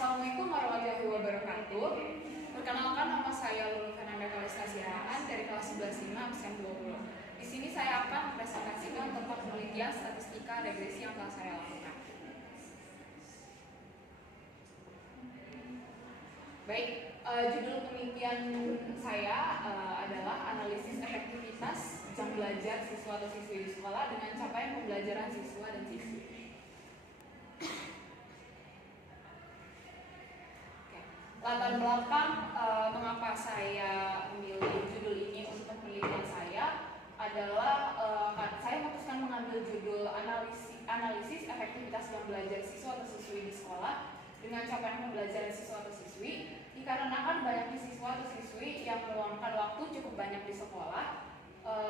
Assalamualaikum warahmatullahi wabarakatuh. Perkenalkan, nama saya Lulu Fernanda Kalistasiaan dari kelas 11 5 absen 20. Di sini saya akan mempresentasikan tentang penelitian statistika regresi yang telah saya lakukan. Baik, judul penelitian saya adalah analisis efektivitas jam belajar siswa atau siswi di sekolah dengan capaian pembelajaran siswa dan siswi. Latar belakang mengapa saya memilih judul ini untuk penelitian saya adalah saya memutuskan mengambil judul analisis efektivitas jam belajar siswa atau siswi di sekolah dengan capaian pembelajaran siswa atau siswi, dikarenakan banyaknya siswa atau siswi yang meluangkan waktu cukup banyak di sekolah,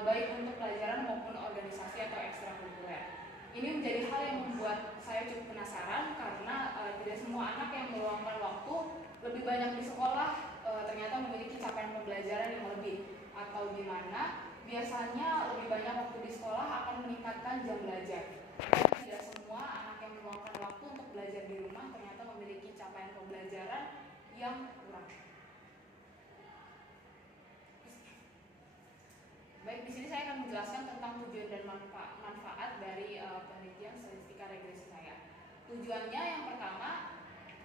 baik untuk pelajaran maupun organisasi atau ekstrakurikuler. Ini menjadi hal yang membuat saya cukup penasaran karena tidak semua anak yang meluangkan waktu lebih banyak di sekolah ternyata memiliki capaian pembelajaran yang lebih, atau di mana biasanya lebih banyak waktu di sekolah akan meningkatkan jam belajar. Dan tidak semua anak yang meluangkan waktu untuk belajar di rumah ternyata memiliki capaian pembelajaran yang kurang. Baik, di sini saya akan menjelaskan tentang tujuan dan manfaat dari penelitian statistika regresi saya. Tujuannya yang pertama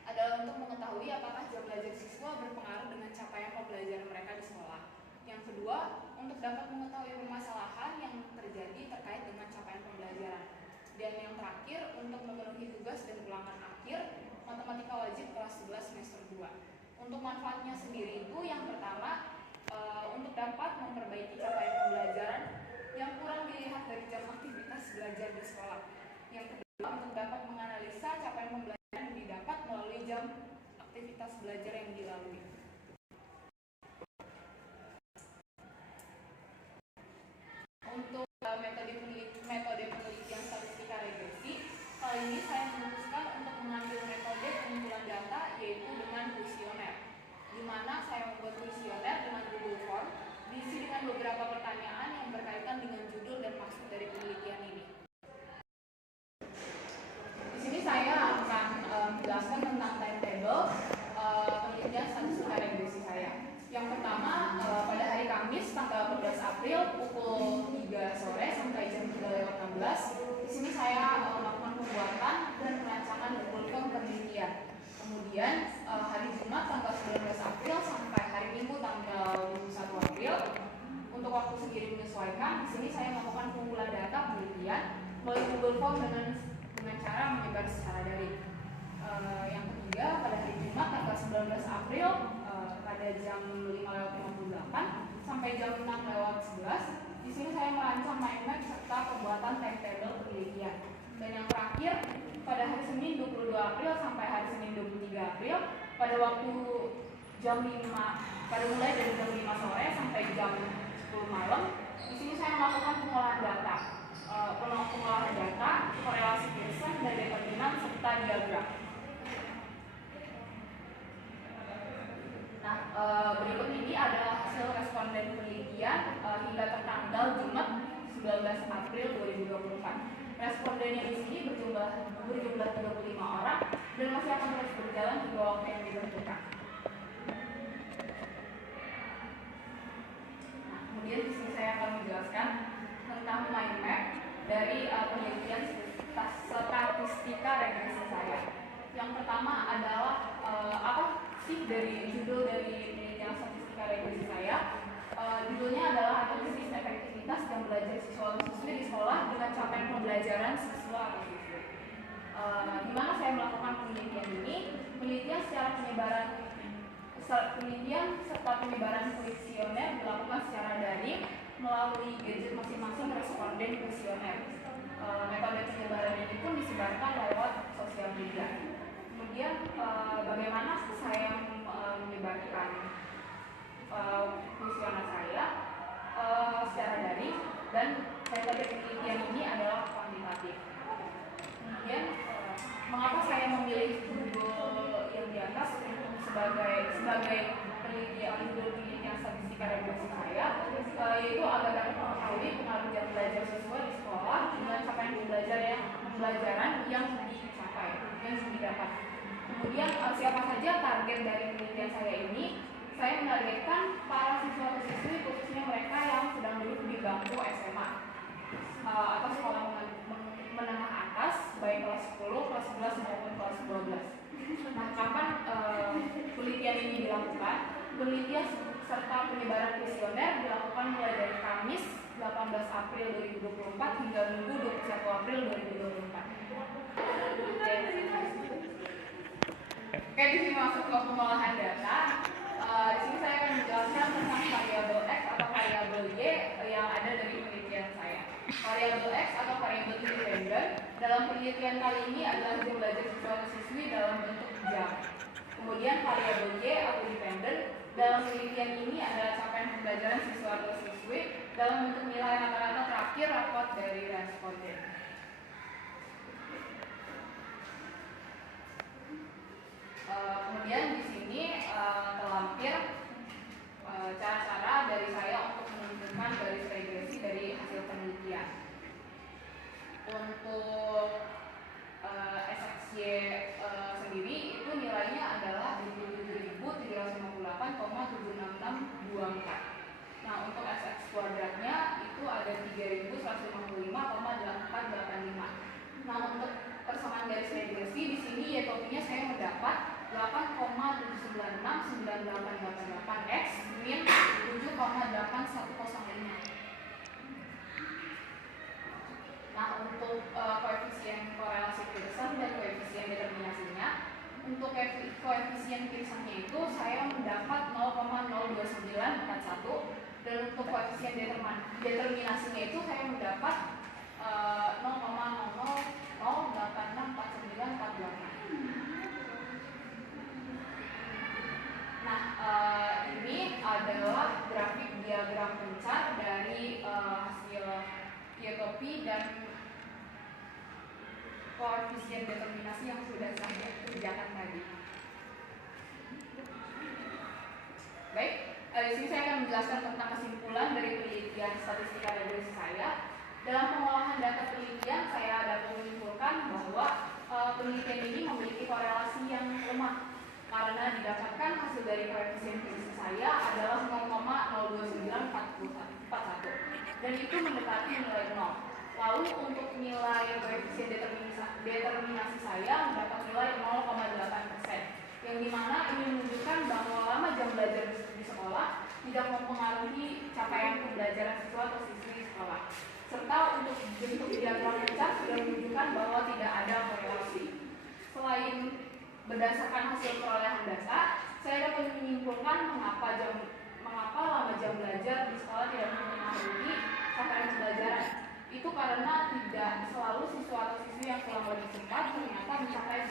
adalah untuk mengetahui apakah jam belajar siswa berpengaruh dengan capaian pembelajaran mereka di sekolah. Yang kedua, untuk dapat mengetahui permasalahan yang terjadi terkait dengan capaian pembelajaran. Dan yang terakhir, untuk memenuhi tugas dan ulangan akhir matematika wajib kelas 11 semester 2. Untuk manfaatnya sendiri itu, yang pertama, untuk dapat memperbaiki capaian pembelajaran yang kurang dilihat dari jam aktivitas belajar di sekolah. Yang kedua, untuk dapat menganalisa capaian pembelajaran yang didapat melalui jam aktivitas belajar yang dilalui. Untuk metode penelitian statistika regresi, kali ini saya memutuskan untuk mengambil metode pengumpulan data, yaitu dengan kuesioner, di mana saya membuat kuesioner dengan Google Form diisi dengan beberapa pertanyaan yang berkaitan dengan judul dan maksud dari penelitian ini. Di sini saya akan menjelaskan tentang timetable penelitian statistika regresi saya. Yang pertama, pada hari Kamis tanggal 14 April pukul 3 sore sampai jam 3:16, di sini saya melakukan pembuatan dan perancangan Google Form penelitian. Kemudian hari Jumat tanggal 19 April sampai hari Minggu tanggal 21 April untuk waktu sendiri menyesuaikan. Di sini saya melakukan pengumpulan data penelitian melalui Google Form dengan cara menyebar secara daring. Yang ketiga, pada hari Jumat tanggal 19 April pada jam 5:58 sampai jam 6:11, di sini saya merancang mind map serta pembuatan timetable penelitian. Dan yang terakhir, pada hari Senin 22 April sampai hari Senin 23 April pada waktu mulai dari jam 5 sore sampai jam 10 malam, di sini saya melakukan pengolahan data, korelasi Pearson dan determinan serta diagram. Nah, berikut ini adalah hasil responden penelitian hingga tertanggal Jumat 19 April 2024. Responden yang di sini berjumlah 35 orang dan masih akan terus berjalan hingga waktu yang ditentukan. Nah, kemudian di sini saya akan menjelaskan tentang mind map dari penelitian statistika regresi saya. Yang pertama adalah apa sih dari judul dari penelitian statistika regresi saya? Judulnya adalah analisis efektivitas jam belajar siswa atau siswi di sekolah dengan capaian pembelajaran siswa atau siswi. Di mana saya melakukan penelitian ini? Penelitian serta penyebaran kuesioner dilakukan secara daring melalui gadget masing-masing responden kuesioner. Metode penyebaran ini pun disebarkan lewat sosial media. Kemudian bagaimana saya menyebarkan kuesioner saya secara daring, dan metode penelitian ini adalah kuantitatif. Kemudian mengapa saya memilih judul yang di atas sebagai penelitian statistika regresi saya, yaitu agar dapat mengetahui pengaruh jam belajar siswa di sekolah dengan capaian pembelajaran yang didapat. Kemudian siapa siapa saja target dari penelitian saya ini? Saya menargetkan para siswa atau siswi, khususnya mereka yang sedang duduk di bangku SMA atau sekolah menengah atas, baik kelas 10, kelas 11 maupun kelas 12. Nah, kapan penelitian ini dilakukan? Penelitian serta penyebaran kuesioner dilakukan mulai dari Kamis 18 April 2024 hingga Minggu 21 April 2024. Oke, di sini masuk ke pengolahan data. Di sini saya akan menjelaskan tentang variabel X atau variabel Y yang ada dari penelitian saya. Variabel X atau variabel independen dalam penelitian kali ini adalah jam belajar siswa atau siswi dalam bentuk jam. Kemudian variabel Y atau dependen dalam penelitian ini adalah capaian pembelajaran siswa atau siswi dalam bentuk nilai rata-rata terakhir rapot dari responden. Kemudian di sini terlampir cara-cara dari saya untuk menunjukkan garis regresi dari hasil penelitian. Untuk SXY sendiri itu nilainya adalah 27.358,76624. Nah, untuk SX kuadratnya itu ada 3.155,8485. Nah, untuk persamaan garis regresi di sini Y topinya saya mendapat 8,7969888 X min 7,8105. Nah, untuk koefisien korelasi Pearson dan koefisien determinasinya, untuk koefisien Pearsonnya itu saya mendapat 0,02941 dan untuk koefisien determinasinya itu saya mendapat 0,00864948. Nah, ini adalah grafik diagram pencar dari hasil Y-topi dan koefisien determinasi yang sudah saya kerjakan tadi. Baik, di sini saya akan menjelaskan tentang kesimpulan dari penelitian statistika regresi saya. Dalam pengolahan data penelitian, saya dapat menyimpulkan bahwa penelitian ini memiliki korelasi yang lemah karena didapatkan hasil dari koefisien Pearson saya adalah 0,02941 dan itu mendekati nilai 0. Lalu untuk nilai koefisien determinasi saya mendapat nilai 0,8%, yang dimana ini menunjukkan bahwa lama jam belajar di sekolah tidak mempengaruhi capaian pembelajaran siswa atau siswi sekolah. Serta untuk bentuk diagram pencar sudah menunjukkan bahwa tidak ada korelasi. Selain berdasarkan hasil perolehan data, saya dapat menyimpulkan mengapa lama jam belajar di sekolah tidak mempengaruhi capaian pembelajaran. Itu karena tidak selalu siswa atau siswi yang pulang lebih cepat ternyata mencapai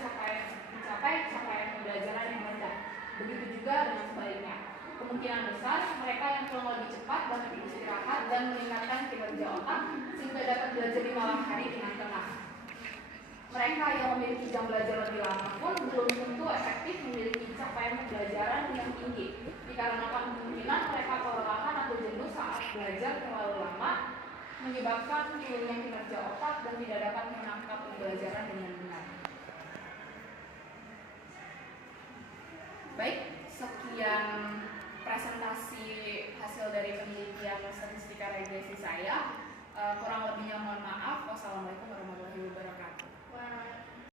capaian pembelajaran yang rendah. Begitu juga dengan sebaliknya. Kemungkinan besar mereka yang pulang lebih cepat dapat beristirahat dan meningkatkan kinerja otak sehingga dapat belajar di malam hari dengan tenang. Mereka yang memiliki jam belajar lebih lama pun belum tentu efektif memiliki capaian pembelajaran yang tinggi, dikarenakan kemungkinan mereka kelelahan atau jenuh saat belajar terlalu lama, menyebabkan turunnya kinerja otak dan tidak dapat menangkap pembelajaran dengan benar. Baik, sekian presentasi hasil dari penelitian statistika regresi saya. Kurang lebihnya mohon maaf. Wassalamualaikum warahmatullahi wabarakatuh.